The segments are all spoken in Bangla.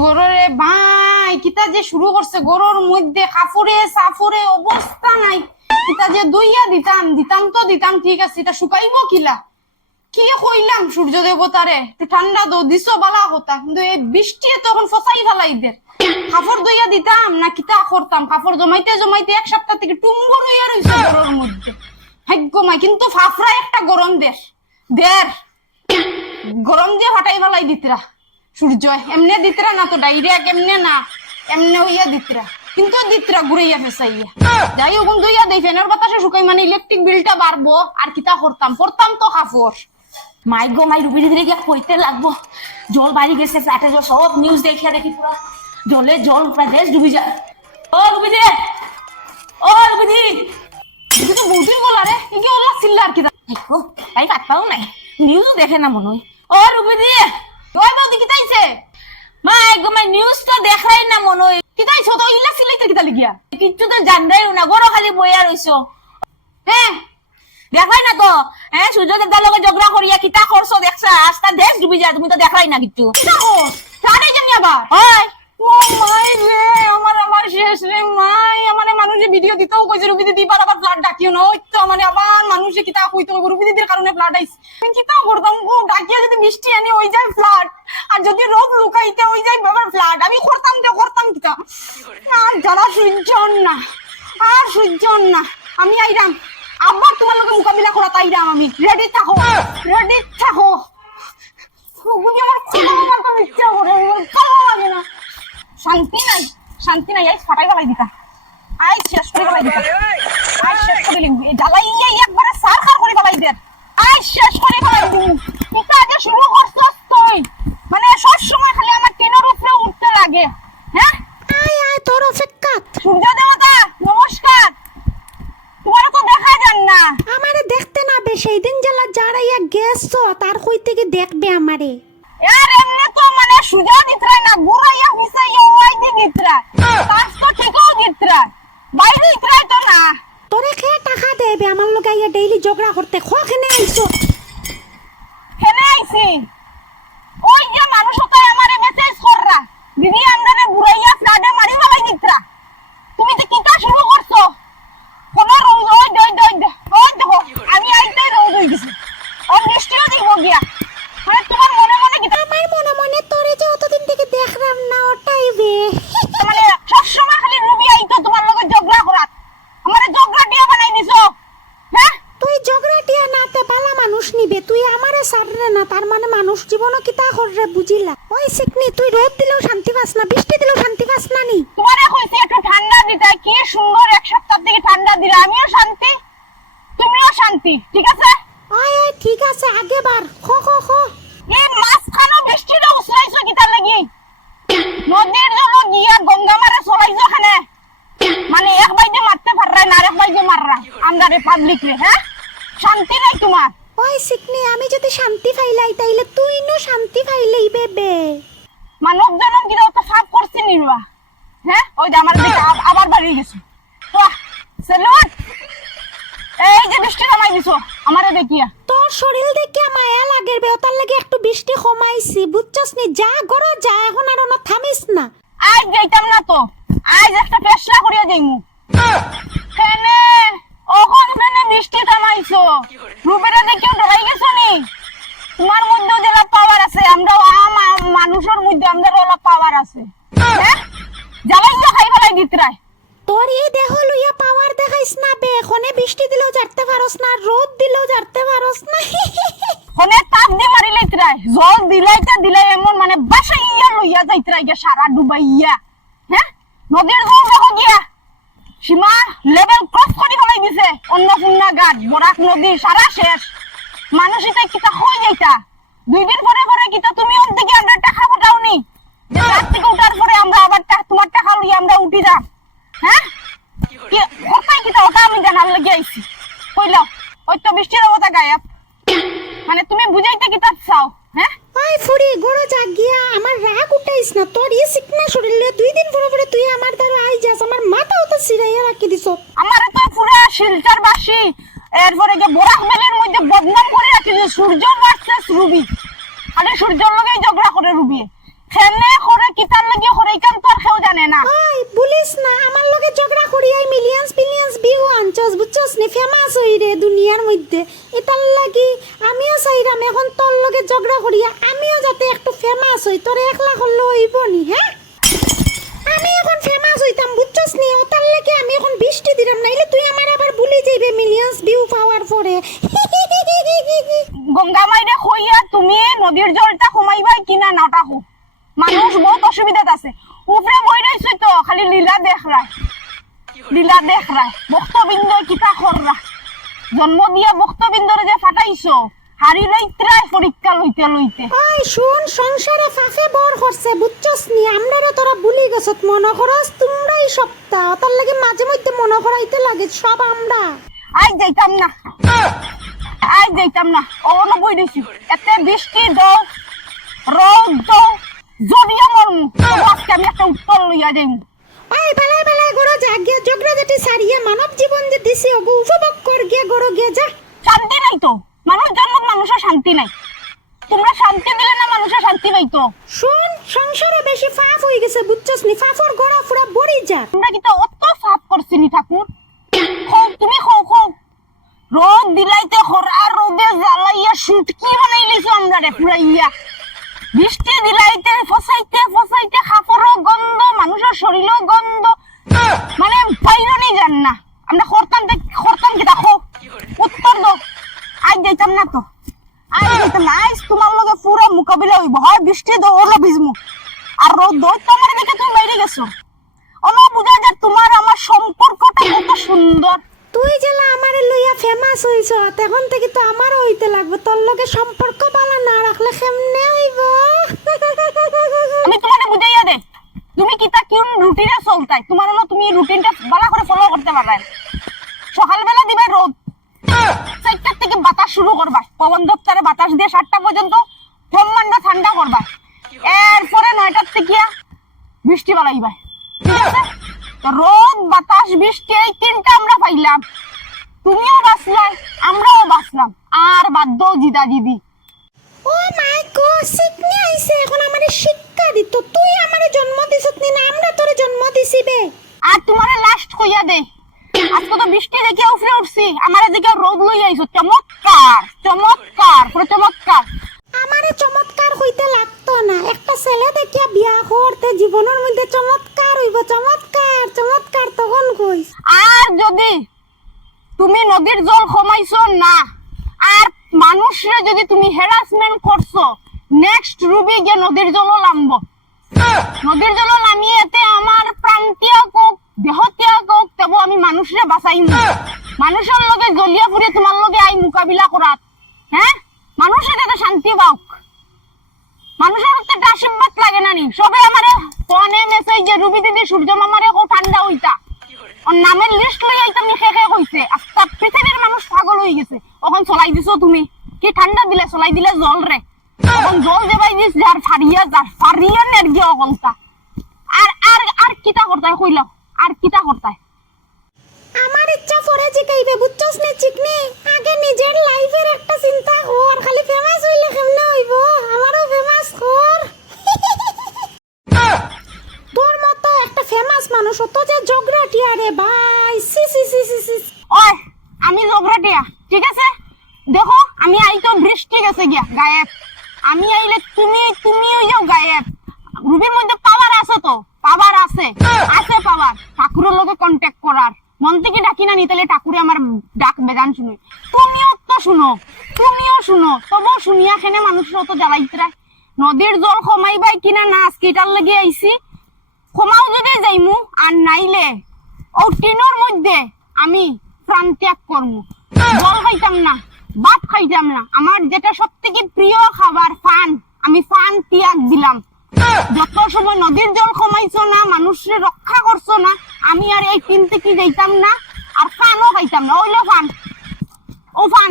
গররে ভাই, কিতা যে শুরু করছে মধ্যে অবস্থা নাই। কিতা যে দিতাম দিতাম তো দিতাম, ঠিক আছে, এটা শুকাইব কিলা? কি কইলাম সূর্য দেবতারে? ঠান্ডা বালা হতা, কিন্তু এই বৃষ্টি তখন ফসাই ফেলাই দের কাপড় দইয়া দিতাম না কিতা করতাম কাপড় জমাইতে জমাইতে এক সপ্তাহ থেকে টুম্বর হইয়া রইছে গরুর মধ্যে। ভাগ্যময় কিন্তু ফাফরা একটা গরম দের দের গরম দিয়ে ফাটাই ফেলাই দিতরা। সূর্য এমনে দিতরা না তো, ডাইরেক্ট এমনে না, এমনে হইয়া দিতরা। কিন্তু দিতরা ঘুরাইয়া ফেসাইয়া। যাই দেই ফ্যানের বাতাসে শুকাই মানে ইলেকট্রিক বিলটা বাড়বো, আর কিতা করতাম? করতাম তো মাই গো, মাই রুবি দিদি গিয়া কইতে লাগবো। জল বাড়ি গেছে, ফ্ল্যাটে জল, সব নিউজ দেখিয়া দেখি পুরা। জলে জল প্রায় দেশ ডুবি যায়। ও রুবি দিদি! ও রুবি কিন্তু তো গল আরে একে ওলা চিল্লা আর তাই পাত পাও নাই। নিউজ দেখে না মনে হয়। ও রুবি দিদি! ওই বৌদি কি তাইছে। মা মাই নিউজ তো দেখাই না মনে হয়। কিতাইছো তো ইলা চিল্লাইতে কিতা গিয়া। কিচ্ছু তো জানরাই না, গরো খালি বইয়া রইছো। হ্যাঁ দেখাই না তো। হ্যাঁ সূর্য দেবতার লগে ঝগড়া করিয়া কিতা করছ দেখছা? আস্তা দেশ ডুবি যায়, তুমি তো দেখাই না কিচ্ছু। হো জানি আবার। হয় মাই রে, আমার আমার শেষ রে মাই। আমারে মানুষে ভিডিও দিতেও কইছে রুবি দিদি বার আবার ফ্লাড ডাকিও না। ওই তো মানে আবার মানুষে কিতা কইতো রুবি দিদির কারণে ফ্লাড আইছে। আমি কিতা করতাম? গো ডাকিয়া যদি বৃষ্টি আনি, ওই যায় ফ্লাড আর যদি রোদ লুকাইতে, ওই যায় আবার ফ্লাড আমি করতাম তো করতাম কিতা? আর যারা সহ্য না, আর সহ্য না, আমি আইরাম। আবার তোমার লগে মোকাবিলা করা তাইরাম আমি। রেডি থাকো রেডি থাকো। আমার খুব ভালো লাগে না। শান্তি নাই শান্তি নাই আইস ফাটাই গলাই দিতা। আই শেষ করে গলাই দিতা। আই শেষ করে লিখবি জ্বালাই ইয়ে একবারে সার খার করে গলাই দে আই শেষ করে গলাই দিবি কিতা আগে শুরু করছস তুই মানে সব সময় খালি আমার টিনের উপরে উঠতে লাগে। হ্যাঁ? আয় আয় তোর অপেক্ষাত সূর্য দেবতা নমস্কার। তোমার তো দেখা যান না। আমারে দেখতে না বে সেই দিন জেলা যারাইয়া গেছো তার কই থেকে দেখবে আমারে? মানে সুজা দিতরাই না গুড়াইয়া মিশাইয়া ওয়াই দি দিতরাই পাঁচ তো ঠিকও দিতরাই বাইরে দিতরাই তো না তোরে খেয়ে টাকা দেবে আমার লোক ইয়া ডেইলি ঝগড়া করতে আইছো হেনে আইছি ওই যে মানুষ ওটাই আমারে মেসেজ কররা দিদি আমরারে গুড়াইয়া ফ্লাডে মারি ফেলাই দিতরা তুমি যে কিটা শুরু করছ কোন রোজ ওই দই দই ওই দেখো আমি আইতে রোজ হয়ে গেছি ও বৃষ্টিও দিব গিয়া মানে তোমার মনে মনে কিটা আমার মনে মনে তোরে যে অতদিন থেকে দেখলাম না ওটাই বে মানে সবসময় খালি রুবি আইতো তোমার লগে ঝগড়া করাত আমারে ঝগড়া দিয়ে বানাই দিছো হ্যাঁ তুই ঝগড়াটিয়া নাতে পালা মানুষ নিবে তুই আমারে সাররে না তার মানে মানুষ জীবনও কিতা কররে বুঝিলা? ওই সিকনি তুই রোদ দিলেও শান্তি পাস না বৃষ্টি দিলেও শান্তি পাস না নি? তোমারে কইছি একটু ঠান্ডা দিতে কি সুন্দর এক সপ্তাহ থেকে ঠান্ডা দিলে আমিও শান্তি তুমিও শান্তি ঠিক আছে? আয় আয় ঠিক আছে আগে বার খ খ খ। এই মাঝখানো বৃষ্টিটা উসলাইছো কিতার লাগি? নদীর জল গিয়া গঙ্গা মারে চলাইছো খানে মানে এক বাইজে মারতে পাররা না আরেক বাইজে মাররা আমদারে পাবলিক রে হ্যাঁ? শান্তি নাই তোমার। ওই সিকনি আমি যদি শান্তি পাইলাই তাইলে তুই নো শান্তি পাইলেই বেবে। মানব জনম কিনা তো ফাপ করছি নির্বা হ্যাঁ? ওই যে আমার দিকে আবার বাড়ি গেছে। বাহ সেলুট এই যে বৃষ্টি নামাই দিছো আমারে দেখিয়া। তোর শরীর দেখে মায়া লাগের বে ওটার লাগে একটু বৃষ্টি কমাইছি বুঝছস নি? যা গরো যা এখন আর অন্য থামিস না। আজ যাইতাম না তো আজ একটা ফেসলা করিয়া যাইমু। কেনে ওখন বৃষ্টি থামাইছো। রূপেরা দেখিও ডরাই গেছো নি? তোমার মধ্যেও যেটা পাওয়ার আছে আমরা আম আম মানুষের মধ্যে ওলা পাওয়ার আছে। হ্যাঁ? জ্বালাই খাই ফেলাই দিতরাই তোর এই দেহ লইয়া পাওয়ার দেখাইস না বে এখনে বৃষ্টি দিলেও জারতে পারস না রোদ দিলেও জারতে পারস না। ফোনে তাপ দিয়ে মারি লাইতরাই জল দিলাইতে দিলাই এমন মানে বাসা ইয়া লইয়া যাইতরাই গে সারা ডুবাইয়া। হ্যাঁ? নদীর জল দেখো গিয়া। সীমা লেভেল ক্রস করে ফেলাই দিছে। অন্নপূর্ণা ঘাট বরাক নদী, সারা শেষ। মানুষ এটা কিতা হয়ে যাইতা দুই দিন পরে পরে কিতা তুমি ওর দিকে আমরা টাকা পাঠাওনি যে রাত থেকে উঠার পরে আমরা আবার তোমার টাকা লইয়া আমরা উঠি যাম। হ্যাঁ? কোথায় কিতা ওটা আমি জানার লেগে আইছি। কইলাম ওই তো বৃষ্টির অবস্থা গায়েব। মানে তুমি বুঝাইতে কি তার চাও? ওই ফুড়ি যাক জাগিয়া আমার রাগ উঠাইস না। তোর ই সিকনা শরীর দুই দিন পরে পরে তুই আমার দ্বারা আই যাস, আমার মাথাও তো সিরাইয়া রাখি দিস আমার তো পুরা শিলচর বাসি এরপরে যে বরাক বেলের মধ্যে বদনাম করে রাখি সূর্য ভার্সেস রুবি আরে সূর্যর লগে ঝগড়া করে রুবি খেলে করে কিতার লাগে জানে না ওই বলিস না আমার লগে ঝগড়া করিয়াই মিলিয়ন্স বিলিয়ন্স ভিউ আনছস বুঝছস নি ফেমাস হই রে দুনিয়ার মধ্যে এটার লাগি আমিও চাইরাম এখন তোর লগে ঝগড়া করিয়া আমিও যাতে একটু ফেমাস হই তোর একলা করলে হইব নি হ্যাঁ আমি এখন ফেমাস হইতাম বুঝছস নি ওটার লাগি আমি এখন বৃষ্টি দিলাম নাইলে তুই আমার আবার ভুলে যাইবে মিলিয়ন্স ভিউ পাওয়ার পরে। গঙ্গা মাইরে হইয়া তুমি নদীর জলটা কমাইবাই কিনা নাটা হো মানুষ বহুত অসুবিধাত আছে। উপরে বই রইছে তো, খালি লীলা দেখরা। লীলা দেখরা। ভক্তবৃন্দ কিতা কররা। জন্ম দিয়া ভক্তবৃন্দরে যে ফাটাইছো হারি লইত্রাই পরীক্ষা লইতে লইতে। ওই শুন সংসারে ফাঁকে বর করছে বুঝছস নি? আমরারে তোরা ভুলি গেছত মনে করস তোমরাই সপ্তাহ তার লাগে মাঝে মধ্যে মনে করাইতে লাগে সব আমরা। আই যাইতাম না। আই যাইতাম না। ও বই দিছি এতে বৃষ্টি দাও রোদ দাও জড়িয়ে মরমু আজকে আমি একটা উত্তর লইয়া যাইমু। ওই বেলায় বেলায় গড়ো যা গিয়ে জগরা জাতি সারিয়ে মানব জীবন যে দিছে ওগো উপভোগ কর গিয়ে গড়ো গিয়ে যা। শান্তি নাই তো? মানুষ জন্ম মানুষের শান্তি নাই। তোমরা শান্তি দিলে না মানুষের শান্তি পাইতো। শুন সংসারে বেশি ফাফ হয়ে গেছে বুঝছস নি? ফাফর গড়া ফুরা বড়ি যা তোমরা কি তো অত সাপ করছি নি ঠাকুর? খৌ তুমি খৌ খৌ রোদ দিলাইতে খরা রোদে জ্বালাইয়া শুটকি বানাই লিছো আমরা রে পুরাইয়া বৃষ্টি দিলাইতে ফসাইতে ফসাইতে খাফরও গন্ধ মানুষের শরীরও গন্ধ। মানে বাইরনি যান না। আমরা খরতাম খরতাম কি দো যাইতাম না তো। আজ যাইতাম না। আজ তোমার লগে পুরো মোকাবিলা হইব। হয় বৃষ্টি দো ওলো ভিজমু আর রোদ দো তোমার দিকে তুমি বাইরে গেছো। অনো বুঝা যায় তোমার আমার সম্পর্কটা কত সুন্দর। তুই জেলা আমারে লইয়া ফেমাস হইছ এখন থেকে তো আমারও হইতে লাগবে। তোর লগে সম্পর্ক ভালো না রাখলে কেমনে হইব? আমি তোমাকে বুঝাইয়া দে। তুমি কিতা কোন রুটিনে চলতাই? তোমার হলো তুমি রুটিনটা ভালো করে ফলো করতে পারবে সকালবেলা দিবে রোদ। শুরু করবা। পবন দপ্তরে বাতাস দিয়ে সাতটা পর্যন্ত ব্রহ্মাণ্ড ঠান্ডা করবা। এরপরে নয়টার থেকে বৃষ্টি বাড়াইবা। ঠিক আছে? রোদ বাতাস বৃষ্টি এই তিনটা আমরা পাইলাম। তুমিও বাঁচলাই আমরাও বাঁচলাম। আর বাধ্য জিদা জিদি। ও মাই গড সিকনি আইছে। এখন আমারে শিক্ষা দিত তুই আমারে জন্ম দিছত নি না আমরা তোরে জন্ম দিছি বে। আর তোমারে লাস্ট কইয়া দে। আজকে তো বৃষ্টি দেখে উফরে উঠছি। আমার এদিকে রোদ লই আইছো। চমৎকার চমৎকার পুরো চমৎকার আমারে চমৎকার হইতে লাগতো না একটা ছেলে দেখিয়া বিয়া করতে জীবনের মধ্যে চমৎকার হইব চমৎকার চমৎকার তখন কইস আর যদি তুমি নদীর জল কমাইছো না। আর মানুষরে যদি তুমি হ্যারাসমেন্ট করছ নেক্সট রুবি গিয়ে নদীর জলও নামবো। নদীর জল নামিয়ে এতে আমার প্রাণ ত্যাগ হোক দেহ ত্যাগ তবু আমি মানুষরে বাঁচাইম। মানুষের লগে জলিয়া ফুরে তোমার লগে আই মোকাবিলা করাত হ্যাঁ মানুষের যাতে শান্তি পাওক। মানুষের একটা আশীর্বাদ লাগে না নি? সবে আমারে ফোনে মেসেজ যে রুবি দিদি সূর্য মামারে কো ঠান্ডা হইতা নামের লিস্ট লই আইতাম নি খেয়ে কইছে আস্তা পৃথিবীর মানুষ পাগল হয়ে গেছে। ওখান চলাই দিছো তুমি। কি ঠান্ডা দিলে? চলাই দিলে জল রে। তখন জল দেবাই দিস, যার ফারিয়া যার ফারিয়া নের গিয়ে অগলতা আর আর আর কিতা করতায় কইলাম আর কিতা করতায়? আমার ইচ্ছা পরে জিকাইবে, বুঝছস নি চিকনি? আগে নিজের লাইফের একটা চিন্তা কর, খালি ফেমাস হইলে কেমনে হইব? আমারও ফেমাস কর তোর মতো একটা ফেমাস মানুষ, অত যে জগরাটিয়া রে ভাই, C C C C C ওই, আমি জগরাটিয়া, ঠিক আছে? দেখো, আমি আই তো বৃষ্টি গেছে গিয়া, গায়েব। আমি আইলে তুমি তুমি ওই যাও গায়েব। রুবির মধ্যে পাওয়ার আছে তো পাওয়ার আছে আছে পাওয়ার ঠাকুরের লগে কন্ট্যাক্ট করার। মন থেকে ডাকি না নি, তাহলে ঠাকুরে আমার ডাক বেগান শুনে তুমিও তো শুনো, তুমিও শুনো, তবুও শুনিয়া খেনে মানুষের অত জ্বালাইতরা নদীর জল কমাইবাই কিনা না, আজকে এটার লেগে আইছি। কমাও যদি নাইলে ও টিনের মধ্যে আমি প্রাণ ত্যাগ করব। জল খাইতাম না, ভাত খাইতাম না। আমার যেটা সব থেকে প্রিয় খাবার, ফান, আমি ফান ত্যাগ দিলাম। যত সময় নদীর জল কমাইছো না, মানুষের রক্ষা করছ না, আমি আর এই তিন থেকে যাইতাম না, আর ফানও খাইতাম না। ওইলো ফান, ও ফান।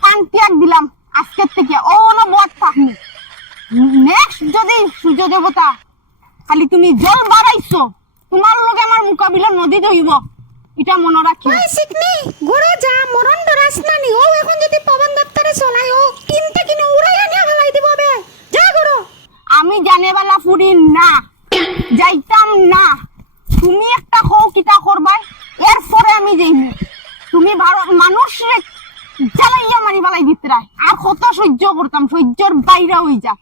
ফান ত্যাগ দিলাম আজকের থেকে। ও না বদ থাকনি নেক্সট যদি সূর্য দেবতা খালি তুমি জল বাড়াইছো। তোমার লগে আমার মোকাবিলা নদী হইব। এটা মনে রাখি ওই চিকনি গড়ে যা মরণ ডরাস না নি ও এখন যদি পবন দপ্তরে চলাই ও তিনটা কিনে উড়াই আনিয়া ফেলাই দিব বে। যা গড়ো আমি জানেবালা ফুরি না। যাইতাম না। তুমি একটা হও কিতা করবাই এরপরে আমি যাইমু। তুমি ভারত মানুষ জ্বালাইয়া মারি বালাই দিতে আর কত সহ্য করতাম সহ্যর বাইরে হই যা।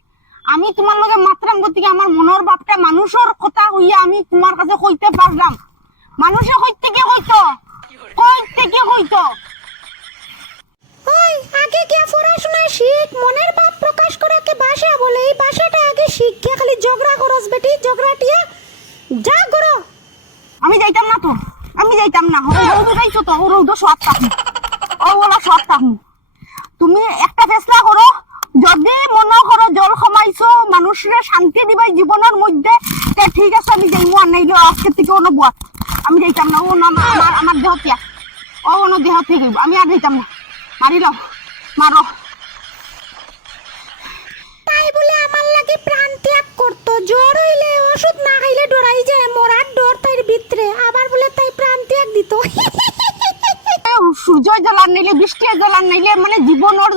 আমি তোমার লগে মাত্রাম গতিকে আমার মনের ভাবটা মানুষের কথা হইয়া আমি তোমার কাছে কইতে পারলাম মানুষে কই থেকে কইতো কই থেকে কইতো ওই আগে গিয়া পড়াশোনা শিখ মনের ভাব প্রকাশ করাকে ভাষা বলে এই ভাষাটা আগে শিখ গিয়া খালি ঝগড়া করস বেটি ঝগড়াটিয়া যা করো আমি যাইতাম না তো আমি যাইতাম না। ও রৌদ যাইছো তো ও রৌদ সোয়াদ থাকুন ও ওলা সোয়াদ থাকুন তুমি একটা ফেসলা করো যদি মনে মানুষের শান্তি দিবাই জীবনের মধ্যে। ঠিক আছে আমি যাইমু আর নাইলে আজকে থেকে অন্য বুয়া আমি যাইতাম না ও না আমার আমার দেহ তিয়া ও অন্য দেহ থেকে আমি আর যাইতাম না। মারি লও মারো। তাই বলে আমার লাগে প্রাণ ত্যাগ করতো। জ্বর হইলে ওষুধ না খাইলে ডরাই যায় মরার ডর তাইর ভিতরে। আবার বলে তাই প্রাণ ত্যাগ দিত। সূর্য জ্বালা নাইলে বৃষ্টি জ্বালা নাইলে মানে জীবনের